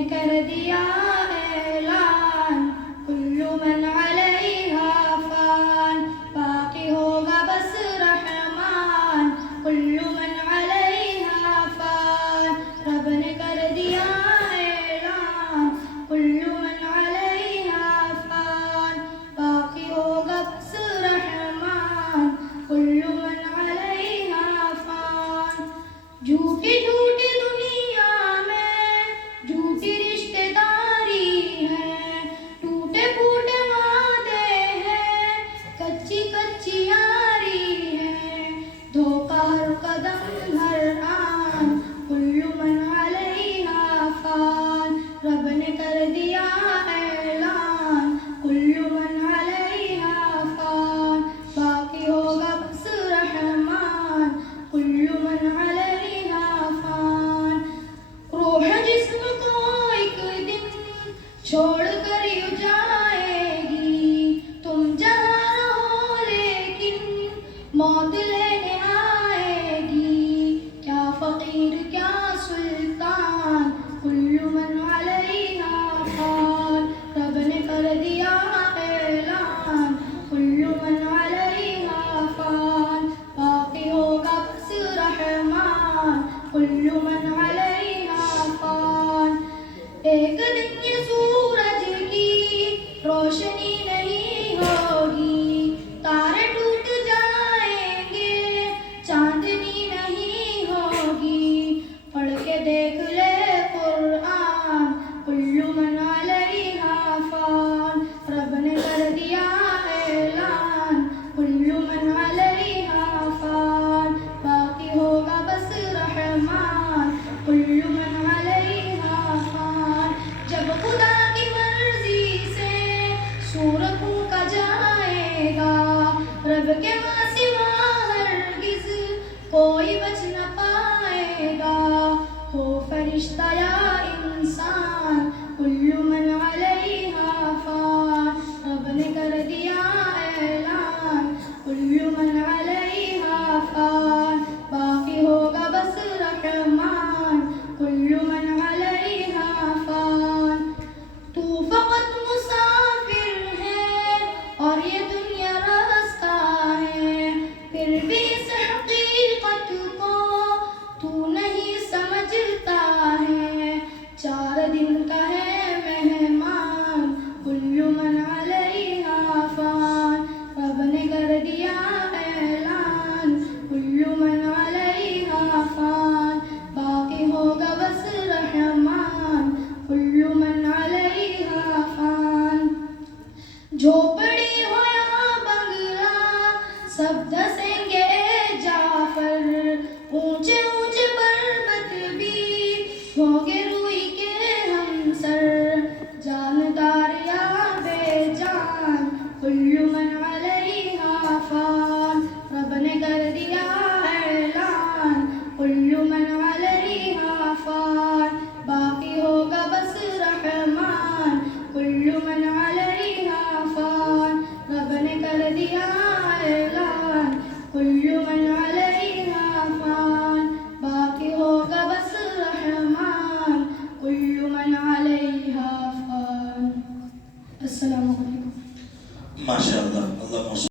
نے کر دیا اعلان کل من علیہا فان باقی ہوگا بس رحمان کل من علیہا فان رب نے کر دیا اعلان کل من علیہا فان باقی ہوگا بس رحمان کل من علیہا فان جھوٹی جھوٹی دنیا میں جھوٹی رشتے داری ہے ٹوٹے پھوٹے وعدے ہیں کچی کچی یاری ہے دھوکہ ہر قدم ہر آن کل من علیہا فان رب نے کر دیا اعلان کل من علیہا فان باقی ہوگا بس رحمان کل من علیہا فان روح جسم کو ایک دن چھوڑ کر یوں جائے گی تم جہاں رہو لیکن موت لینے آئے گی کیا فقیر کیا سلطان کل من علیہا فان رب نے کر دیا اعلان کل من علیہا فان باقی ہوگا بس رحمان کل من علیہا فان ایک دن یہ سورج کی روشنی نہیں ہوگی تارے ٹوٹ جائیں گے چاندنی نہیں ہوگی پڑھ کے دیکھ لے قرآن کل من علیہا فان رب نے کر دیا اعلان کل من علیہا فان باقی ہوگا بس رحمان کل من علیہا فان جب خدا کی مرضی سے سور پھونکا جائے گا رب کے ماں سوا ہرگز کوئی بچ نہ پائے گا ہو فرشتہ یا انسان